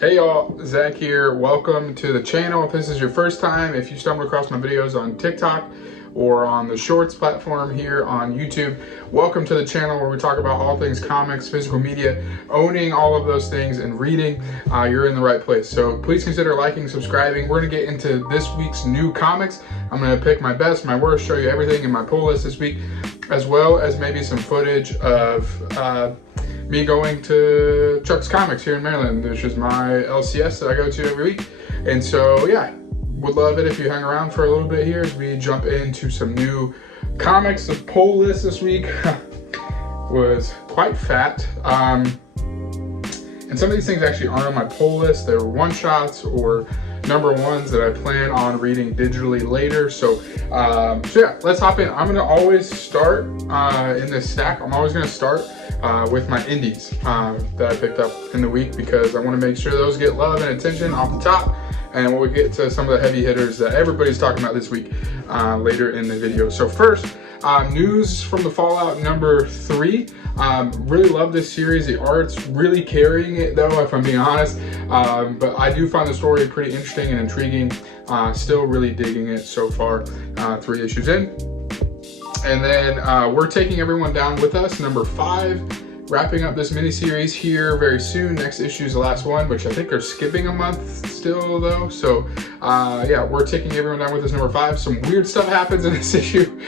Hey y'all, Zach here. Welcome to the channel. If this is your first time, if you stumbled across my videos on TikTok or on the Shorts platform here on YouTube, welcome to the channel where we talk about all things comics, physical media, owning all of those things and reading. You're in the right place. So please consider liking, subscribing. We're gonna get into this week's new comics. I'm gonna pick my best, my worst, show you everything in my pull list this week, as well as maybe some footage of me going to Chuck's Comics here in Maryland, which is my LCS that I go to every week. And so, yeah, would love it if you hang around for a little bit here as we jump into some new comics. The poll list this week was quite fat. And some of these things actually aren't on my poll list. They were one-shots or number ones that I plan on reading digitally later. So yeah, let's hop in. I'm gonna always start in this stack. I'm always gonna start with my indies that I picked up in the week because I want to make sure those get love and attention off the top. And we'll get to some of the heavy hitters that everybody's talking about this week later in the video. So first, news from the Fallout number 3. Really love this series. The art's really carrying it though, if I'm being honest. But I do find the story pretty interesting and intriguing. Still really digging it so far, 3 issues in. And then we're taking everyone down with us, number 5, wrapping up this miniseries here very soon. Next issue is the last one, which I think are skipping a month still though. So yeah, we're taking everyone down with us, number 5. Some weird stuff happens in this issue.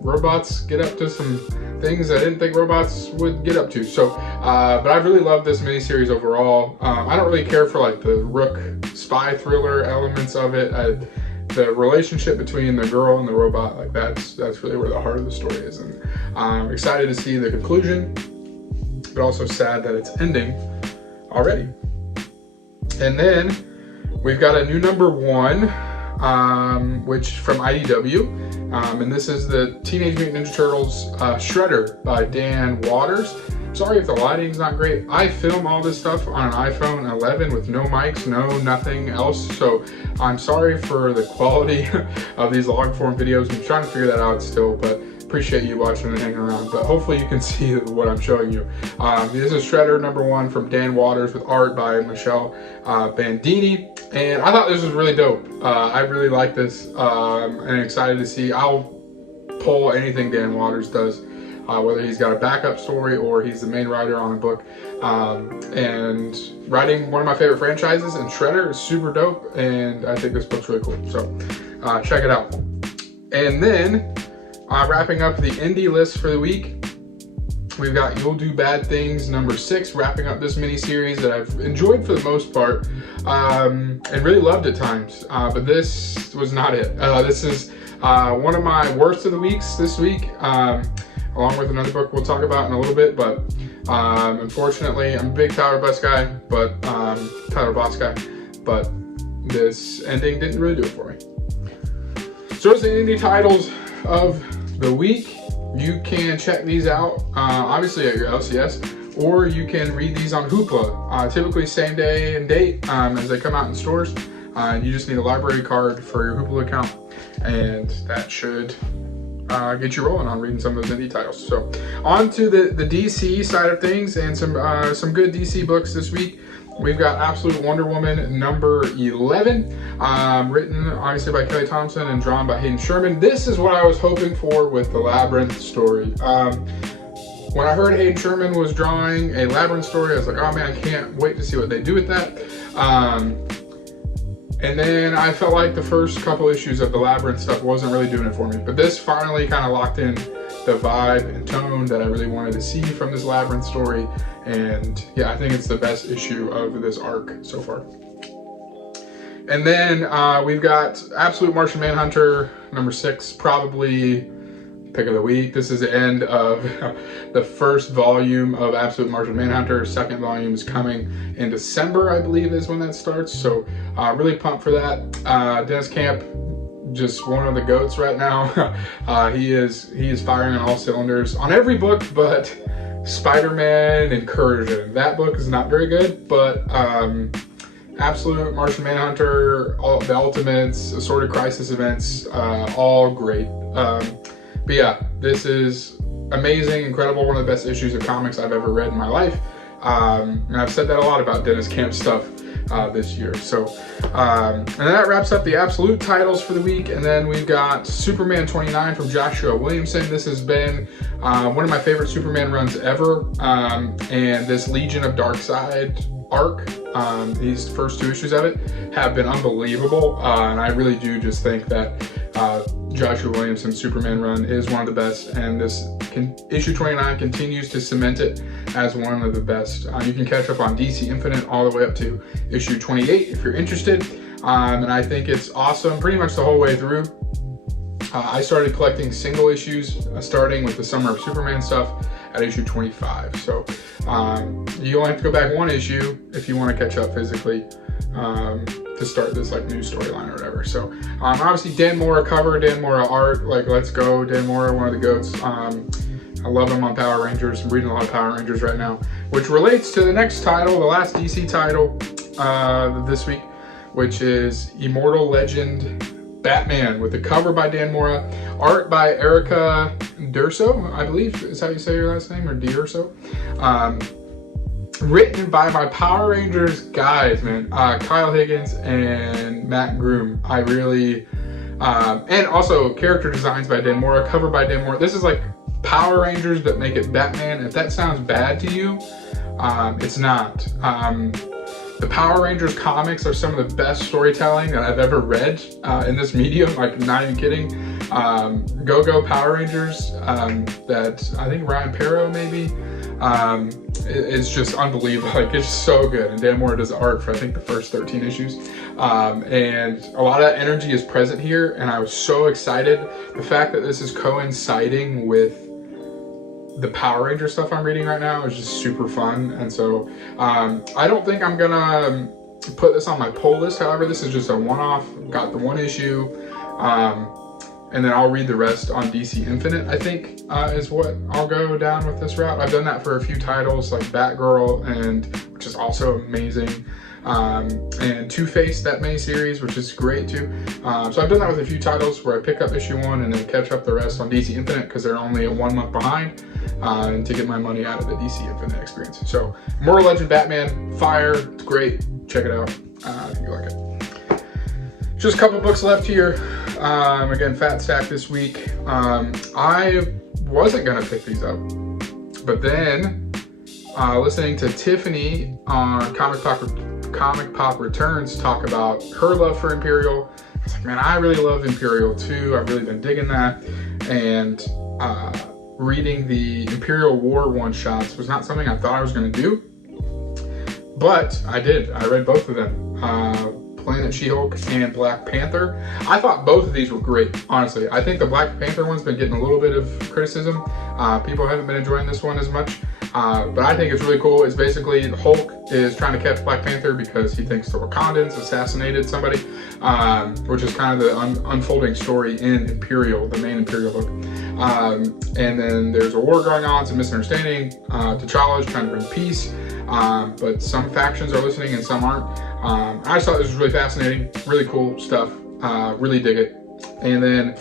Robots get up to some things I didn't think robots would get up to. So, but I really love this miniseries overall. I don't really care for like the Rook spy thriller elements of it. The relationship between the girl and the robot, like that's really where the heart of the story is. And I'm excited to see the conclusion, but also sad that it's ending already. And then we've got a new number 1, which from IDW, and this is the Teenage Mutant Ninja Turtles Shredder by Dan Watters. Sorry if the lighting's not great. I film all this stuff on an iPhone 11 with no mics, nothing else. So I'm sorry for the quality of these long form videos. I'm trying to figure that out still, but appreciate you watching and hanging around. But hopefully you can see what I'm showing you. This is Shredder number 1 from Dan Watters with art by Michelle Bandini. And I thought this was really dope. I really like this and excited to see. I'll pull anything Dan Watters does. Whether he's got a backup story or he's the main writer on a book. And writing one of my favorite franchises, and Shredder is super dope, and I think this book's really cool. So check it out. And then wrapping up the indie list for the week, we've got You'll Do Bad Things number 6, wrapping up this mini series that I've enjoyed for the most part and really loved at times. But this was not it. This is one of my worst of the weeks this week. Along with another book we'll talk about in a little bit, but unfortunately, I'm a big Tyler Boss guy, but this ending didn't really do it for me. So those are the indie titles of the week. You can check these out, obviously at your LCS, or you can read these on Hoopla, typically same day and date as they come out in stores. You just need a library card for your Hoopla account, and that should get you rolling on reading some of those indie titles. So on to the DC side of things, and some good DC books this week. We've got Absolute Wonder Woman number 11, written obviously by Kelly Thompson and drawn by Hayden Sherman. This is what I was hoping for with the Labyrinth story. When I heard Hayden Sherman was drawing a Labyrinth story, I was like, oh man, I can't wait to see what they do with that. And then I felt like the first couple issues of the Labyrinth stuff wasn't really doing it for me. But this finally kind of locked in the vibe and tone that I really wanted to see from this Labyrinth story. And yeah, I think it's the best issue of this arc so far. And then we've got Absolute Martian Manhunter number 6, probably pick of the week. This is the end of the first volume of Absolute Martian Manhunter. Second volume is coming in December, I believe is when that starts. So really pumped for that. Dennis Camp, just one of the GOATs right now. He is firing on all cylinders on every book but Spider-Man Incursion. That book is not very good, but Absolute Martian Manhunter, all the Ultimates, Assorted Crisis Events, all great. But yeah, this is amazing, incredible, one of the best issues of comics I've ever read in my life. And I've said that a lot about Dennis Camp stuff this year. So, and that wraps up the absolute titles for the week. And then we've got Superman 29 from Joshua Williamson. This has been one of my favorite Superman runs ever. And this Legion of Darkseid arc, these first 2 issues of it have been unbelievable. And I really do just think that Joshua Williamson's Superman run is one of the best, and this issue 29 continues to cement it as one of the best. You can catch up on DC Infinite all the way up to issue 28 if you're interested, and I think it's awesome pretty much the whole way through. I started collecting single issues starting with the Summer of Superman stuff at issue 25, so you only have to go back 1 issue if you want to catch up physically to start this like new storyline or whatever. So obviously Dan Mora cover, Dan Mora art, like let's go. Dan Mora, one of the GOATs. I love him on Power Rangers. I'm reading a lot of Power Rangers right now, which relates to the next title, the last DC title this week, which is Immortal Legend Batman, with the cover by Dan Mora, art by Erica D'Urso, I believe is how you say your last name, or D'Urso. Written by my Power Rangers guys, man, Kyle Higgins and Matt Groom. I really, and also character designs by Dan Mora, cover by Dan Mora. This is like Power Rangers that make it Batman. If that sounds bad to you, it's not. The Power Rangers comics are some of the best storytelling that I've ever read in this medium, like not even kidding. Go-Go Power Rangers, that I think Ryan Perro maybe, it's just unbelievable. Like, it's so good. And Dan Mora does art for I think the first 13 issues. And a lot of that energy is present here, and I was so excited. The fact that this is coinciding with the Power Ranger stuff I'm reading right now is just super fun. And so I don't think I'm gonna put this on my pull list. However, this is just a one-off. Got the 1 issue, and then I'll read the rest on DC Infinite, I think, is what I'll go down with this route. I've done that for a few titles like Batgirl, which is also amazing, and Two-Face, that May series, which is great too. So I've done that with a few titles where I pick up issue 1 and then catch up the rest on DC Infinite because they're only 1 month behind, and to get my money out of the DC Infinite experience. So Immortal Legend Batman, fire, it's great. Check it out if you like it. Just a couple books left here. Again, Fat Stack this week. I wasn't gonna pick these up, but then listening to Tiffany on Comic Pop Returns talk about her love for Imperial, I was like, man, I really love Imperial too. I've really been digging that, and reading the Imperial War one-shots was not something I thought I was gonna do, but I did. I read both of them. Planet She-Hulk and Black Panther. I thought both of these were great, honestly. I think the Black Panther one's been getting a little bit of criticism. People haven't been enjoying this one as much, but I think it's really cool. It's basically Hulk is trying to catch Black Panther because he thinks the Wakandans assassinated somebody, which is kind of the unfolding story in Imperial, the main Imperial book. And then there's a war going on, some misunderstanding. T'Challa is trying to bring peace, but some factions are listening and some aren't. I just thought this was really fascinating, really cool stuff, really dig it. And then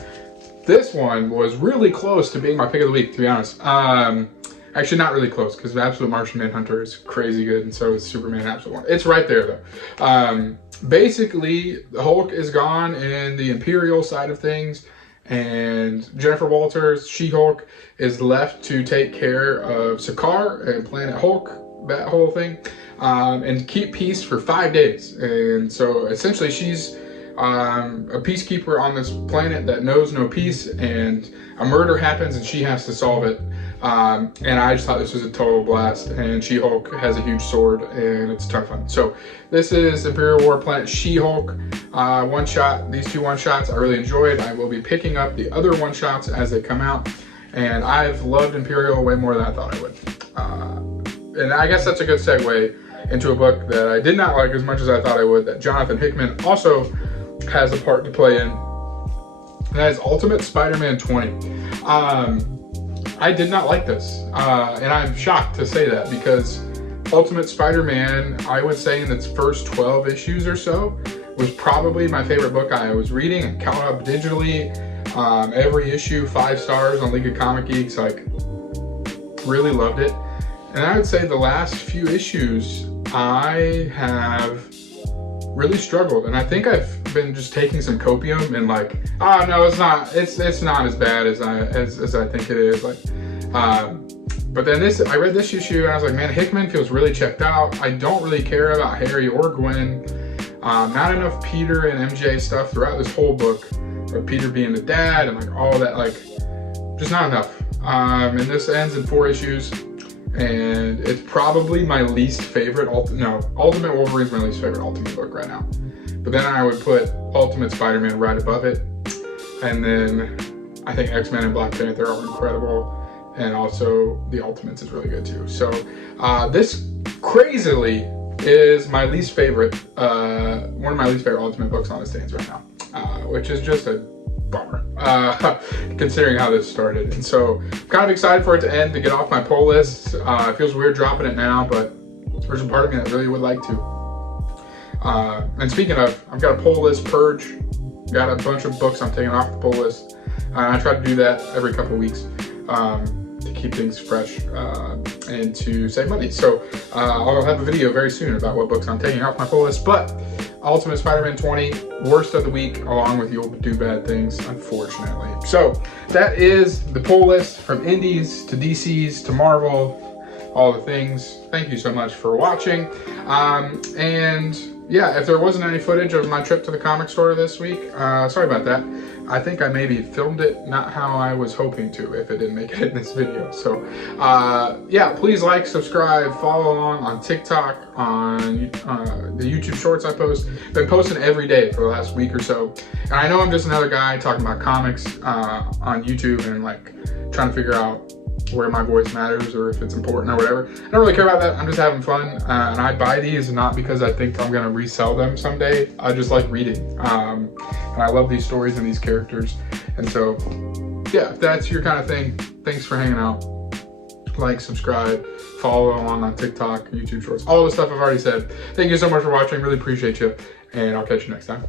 this one was really close to being my pick of the week, to be honest. Actually, not really close, because Absolute Martian Manhunter is crazy good, and so is Superman Absolute One. It's right there, though. Basically, the Hulk is gone in the Imperial side of things, and Jennifer Walters, She-Hulk, is left to take care of Sakaar and Planet Hulk, that whole thing, and keep peace for 5 days. And so essentially she's a peacekeeper on this planet that knows no peace, and a murder happens and she has to solve it. And I just thought this was a total blast, and She-Hulk has a huge sword, and it's a ton of fun. So this is Imperial War Planet She-Hulk one-shot. These 2 one-shots I really enjoyed. I will be picking up the other one-shots as they come out, and I've loved Imperial way more than I thought I would. And I guess that's a good segue into a book that I did not like as much as I thought I would, that Jonathan Hickman also has a part to play in. And that is Ultimate Spider-Man 20. I did not like this, and I'm shocked to say that, because Ultimate Spider-Man, I would say in its first 12 issues or so, was probably my favorite book I was reading. I caught up digitally, every issue 5 stars on League of Comic Geeks, like really loved it. And I would say the last few issues, I have really struggled, and I think I've been just taking some copium and like, oh no, it's not as bad as I think it is. Like, but then I read this issue and I was like, man, Hickman feels really checked out. I don't really care about Harry or Gwen. Not enough Peter and MJ stuff throughout this whole book, of Peter being the dad and like all that, like just not enough. And this ends in 4 issues. And it's probably my least favorite, Ultimate Wolverine's my least favorite Ultimate book right now. But then I would put Ultimate Spider-Man right above it. And then I think X-Men and Black Panther are incredible. And also the Ultimates is really good too. So this crazily is my least favorite, one of my least favorite Ultimate books on the stands right now, which is just a bummer, considering how this started. And so I'm kind of excited for it to end, to get off my pull list. It feels weird dropping it now, but there's a part of me that really would like to. And speaking of, I've got a pull list purge. Got a bunch of books I'm taking off the pull list. I try to do that every couple of weeks to keep things fresh and to save money. So I'll have a video very soon about what books I'm taking off my pull list. But Ultimate Spider-Man 20, worst of the week, along with You'll Do Bad Things, unfortunately. So that is the pull list, from indies to DCs to Marvel, all the things. Thank you so much for watching. And yeah, if there wasn't any footage of my trip to the comic store this week, sorry about that. I think I maybe filmed it not how I was hoping to, if it didn't make it in this video. So yeah, please like, subscribe, follow along on TikTok, on the YouTube shorts I post. Been posting every day for the last week or so. And I know I'm just another guy talking about comics on YouTube and like trying to figure out where my voice matters or if it's important or whatever. I don't really care about that. I'm just having fun. And I buy these not because I think I'm gonna resell them someday. I just like reading. And I love these stories and these characters. And so, yeah, if that's your kind of thing, thanks for hanging out. Like, subscribe, follow along on TikTok, YouTube Shorts, all the stuff I've already said. Thank you so much for watching. Really appreciate you. And I'll catch you next time.